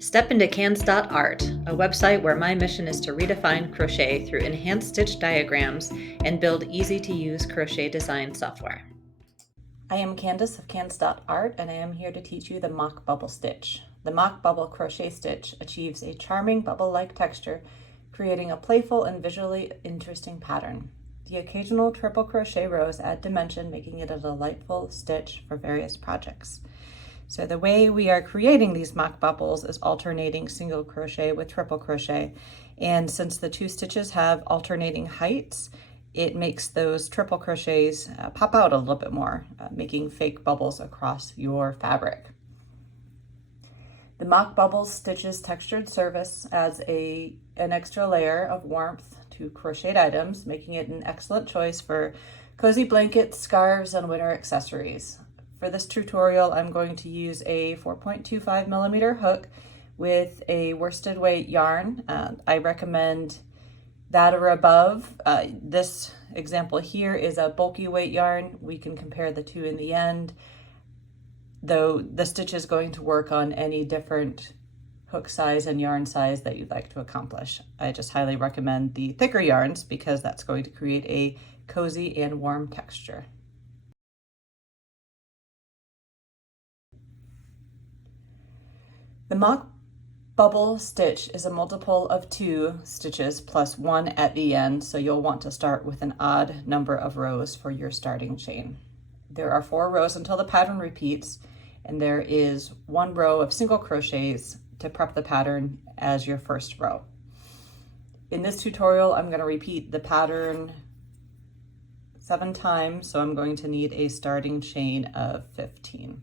Step into Cans.art, a website where my mission is to redefine crochet through enhanced stitch diagrams and build easy-to-use crochet design software. I am Candace of Cans.art, and I am here to teach you the mock bubble stitch. The mock bubble crochet stitch achieves a charming bubble-like texture, creating a playful and visually interesting pattern. The occasional triple crochet rows add dimension, making it a delightful stitch for various projects. So the way we are creating these mock bubbles is alternating single crochet with triple crochet. And since the two stitches have alternating heights, it makes those triple crochets pop out a little bit more, making fake bubbles across your fabric. The mock bubbles stitches textured surface adds an extra layer of warmth to crocheted items, making it an excellent choice for cozy blankets, scarves, and winter accessories. For this tutorial, I'm going to use a 4.25 millimeter hook with a worsted weight yarn. I recommend that or above. This example here is a bulky weight yarn. We can compare the two in the end, though the stitch is going to work on any different hook size and yarn size that you'd like to accomplish. I just highly recommend the thicker yarns because that's going to create a cozy and warm texture. The mock bubble stitch is a multiple of 2 stitches plus 1 at the end, so you'll want to start with an odd number of rows for your starting chain. There are 4 rows until the pattern repeats, and there is 1 row of single crochets to prep the pattern as your first row. In this tutorial, I'm going to repeat the pattern 7 times, so I'm going to need a starting chain of 15.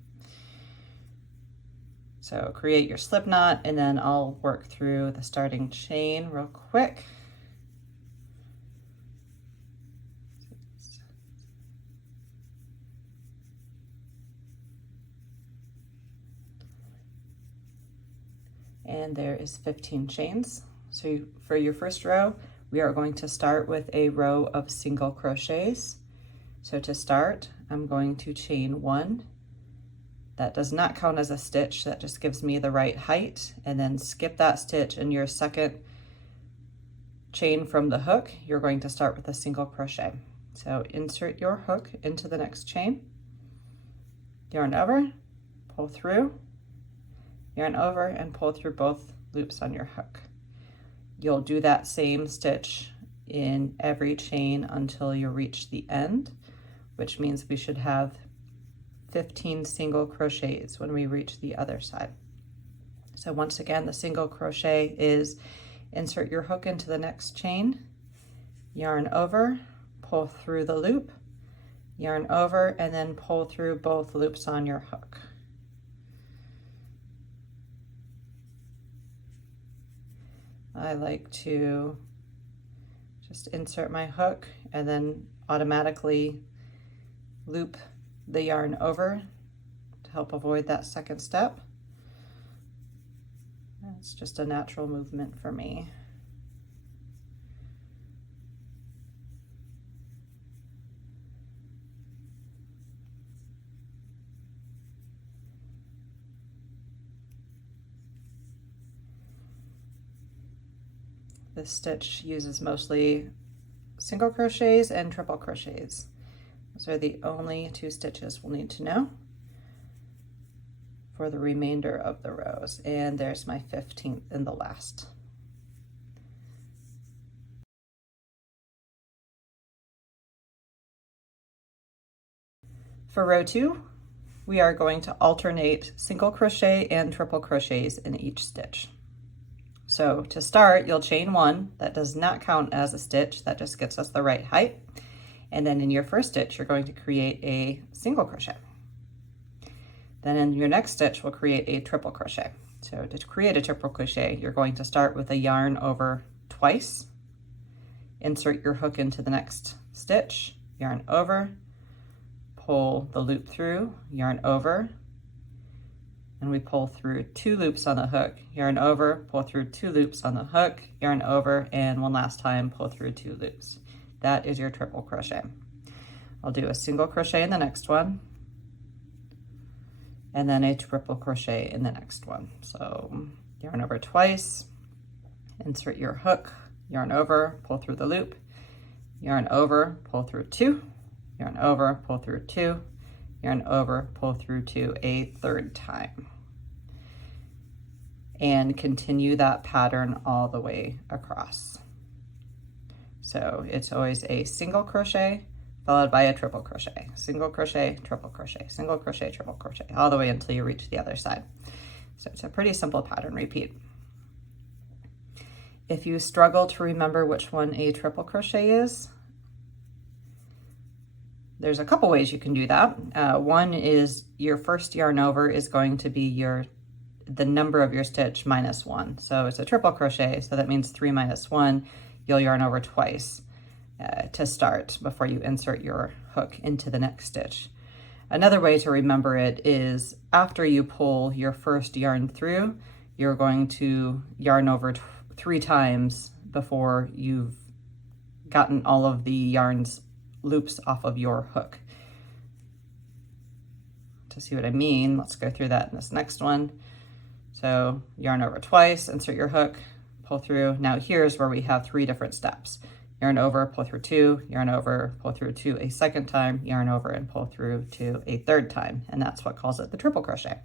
So create your slip knot, and then I'll work through the starting chain real quick. And there is 15 chains. So for your first row, we are going to start with a row of single crochets. So to start, I'm going to chain 1. That does not count as a stitch, that just gives me the right height, and then skip that stitch. In your second chain from the hook, you're going to start with a single crochet. So insert your hook into the next chain, yarn over, pull through, yarn over, and pull through both loops on your hook. You'll do that same stitch in every chain until you reach the end, which means we should have 15 single crochets when we reach the other side. So once again, the single crochet is insert your hook into the next chain, yarn over, pull through the loop, yarn over, and then pull through both loops on your hook. I like to just insert my hook and then automatically loop the yarn over to help avoid that second step. It's just a natural movement for me. This stitch uses mostly single crochets and triple crochets. Those are the only 2 stitches we'll need to know for the remainder of the rows. And there's my 15th and the last. For row 2, we are going to alternate single crochet and triple crochets in each stitch. So to start, you'll chain 1. That does not count as a stitch, that just gets us the right height. And then in your first stitch, you're going to create a single crochet. Then in your next stitch, we'll create a triple crochet. So to create a triple crochet, you're going to start with a yarn over twice, insert your hook into the next stitch, yarn over, pull the loop through, yarn over, and we pull through 2 loops on the hook, yarn over, pull through 2 loops on the hook, yarn over, and one last time, pull through 2 loops. That is your triple crochet. I'll do a single crochet in the next one, and then a triple crochet in the next one. So yarn over twice, insert your hook, yarn over, pull through the loop, yarn over, pull through two, yarn over, pull through two, yarn over, pull through two a third time. And continue that pattern all the way across. So it's always a single crochet followed by a triple crochet, single crochet, triple crochet, single crochet, triple crochet, all the way until you reach the other side. So it's a pretty simple pattern repeat. If you struggle to remember which one a triple crochet is, there's a couple ways you can do that. One is your first yarn over is going to be the number of your stitch minus one. So it's a triple crochet, so that means 3 minus 1. You'll yarn over twice to start before you insert your hook into the next stitch. Another way to remember it is after you pull your first yarn through, you're going to yarn over 3 times before you've gotten all of the yarn's loops off of your hook. To see what I mean, let's go through that in this next one. So yarn over twice, insert your hook, pull through. Now here's where we have 3 different steps. Yarn over, pull through 2, yarn over, pull through 2 a second time, yarn over and pull through 2 a third time. And that's what calls it the triple crochet.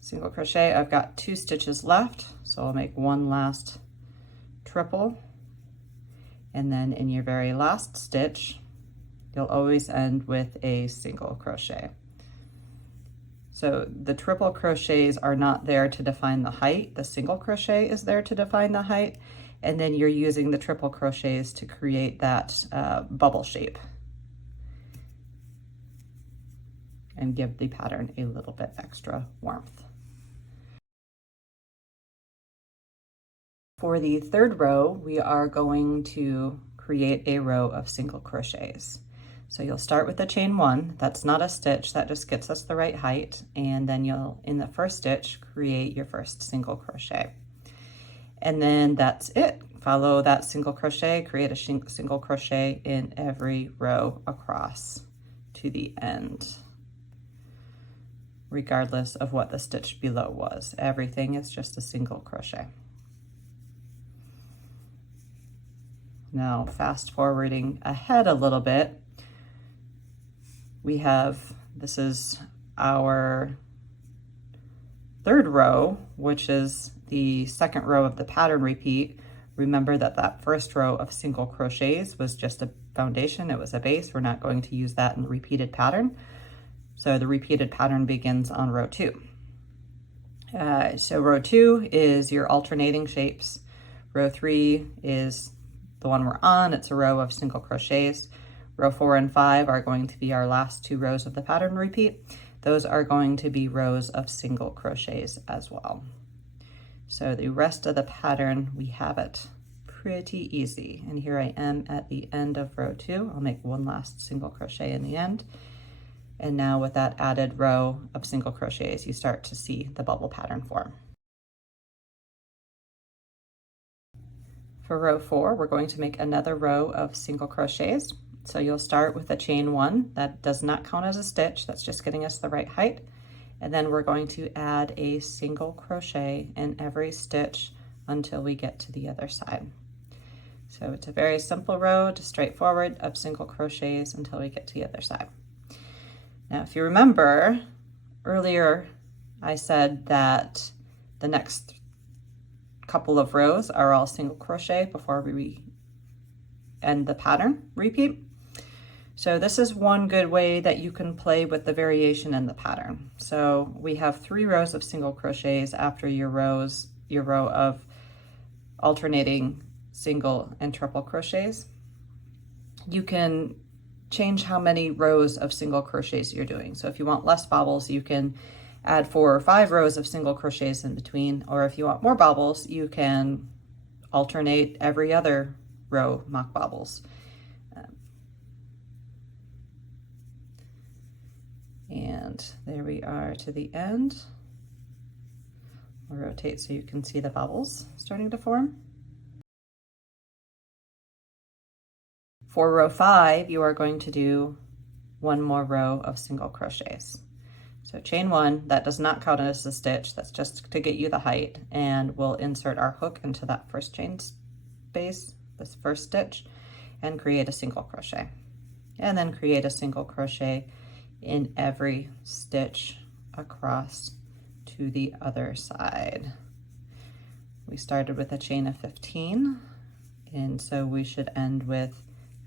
Single crochet, I've got 2 stitches left, so I'll make one last triple. And then in your very last stitch, you'll always end with a single crochet. So the triple crochets are not there to define the height. The single crochet is there to define the height. And then you're using the triple crochets to create that bubble shape and give the pattern a little bit extra warmth. For the third row, we are going to create a row of single crochets. So you'll start with the chain 1. That's not a stitch, that just gets us the right height. And then you'll, in the first stitch, create your first single crochet. And then that's it. Follow that single crochet, create a single crochet in every row across to the end, regardless of what the stitch below was. Everything is just a single crochet. Now, fast forwarding ahead a little bit, we have, this is our third row, which is the second row of the pattern repeat. Remember that that first row of single crochets was just a foundation, it was a base. We're not going to use that in the repeated pattern. So the repeated pattern begins on row 2. So row 2 is your alternating shapes. Row 3 is the one we're on, it's a row of single crochets. Row 4 and 5 are going to be our last 2 rows of the pattern repeat. Those are going to be rows of single crochets as well. So the rest of the pattern, we have it pretty easy. And here I am at the end of row 2. I'll make one last single crochet in the end. And now with that added row of single crochets, you start to see the bubble pattern form. For row 4, we're going to make another row of single crochets. So you'll start with a chain 1. That does not count as a stitch, that's just getting us the right height. And then we're going to add a single crochet in every stitch until we get to the other side. So it's a very simple row, just straightforward, of single crochets until we get to the other side. Now, if you remember, earlier I said that the next couple of rows are all single crochet before we end the pattern repeat. So this is one good way that you can play with the variation in the pattern. So we have 3 rows of single crochets after your row of alternating single and triple crochets. You can change how many rows of single crochets you're doing. So if you want less bobbles, you can add 4 or 5 rows of single crochets in between, or if you want more bobbles, you can alternate every other row mock bobbles. And there we are to the end. I'll rotate so you can see the bubbles starting to form. For row 5, you are going to do one more row of single crochets. So So chain 1, that does not count as a stitch, that's just to get you the height, and we'll insert our hook into that first chain space, this first stitch, and create a single crochet. And then create a single crochet in every stitch across to the other side. We started with a chain of 15, and so we should end with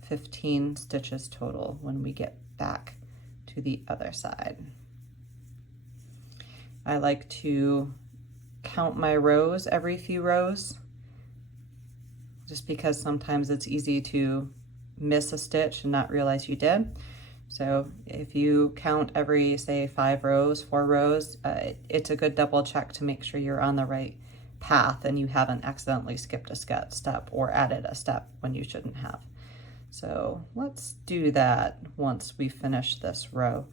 15 stitches total when we get back to the other side. I like to count my rows every few rows, just because sometimes it's easy to miss a stitch and not realize you did. So if you count every, say, 5 rows, 4 rows, it's a good double check to make sure you're on the right path and you haven't accidentally skipped a step or added a step when you shouldn't have. So let's do that once we finish this row.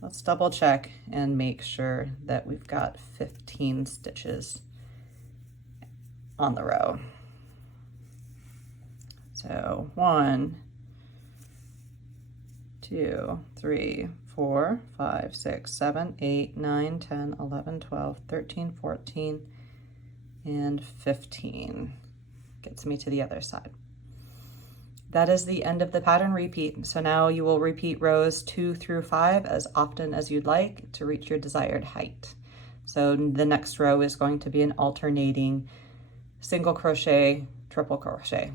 Let's double check and make sure that we've got 15 stitches on the row. So 1, 2, 3, 4, 5, 6, 7, 8, 9, 10, 11, 12, 13, 14, and 15. Gets me to the other side. That is the end of the pattern repeat. So now you will repeat rows 2 through 5 as often as you'd like to reach your desired height. So the next row is going to be an alternating single crochet, triple crochet.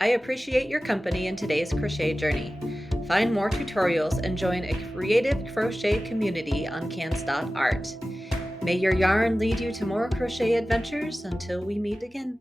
I appreciate your company in today's crochet journey. Find more tutorials and join a creative crochet community on cans.art. May your yarn lead you to more crochet adventures until we meet again.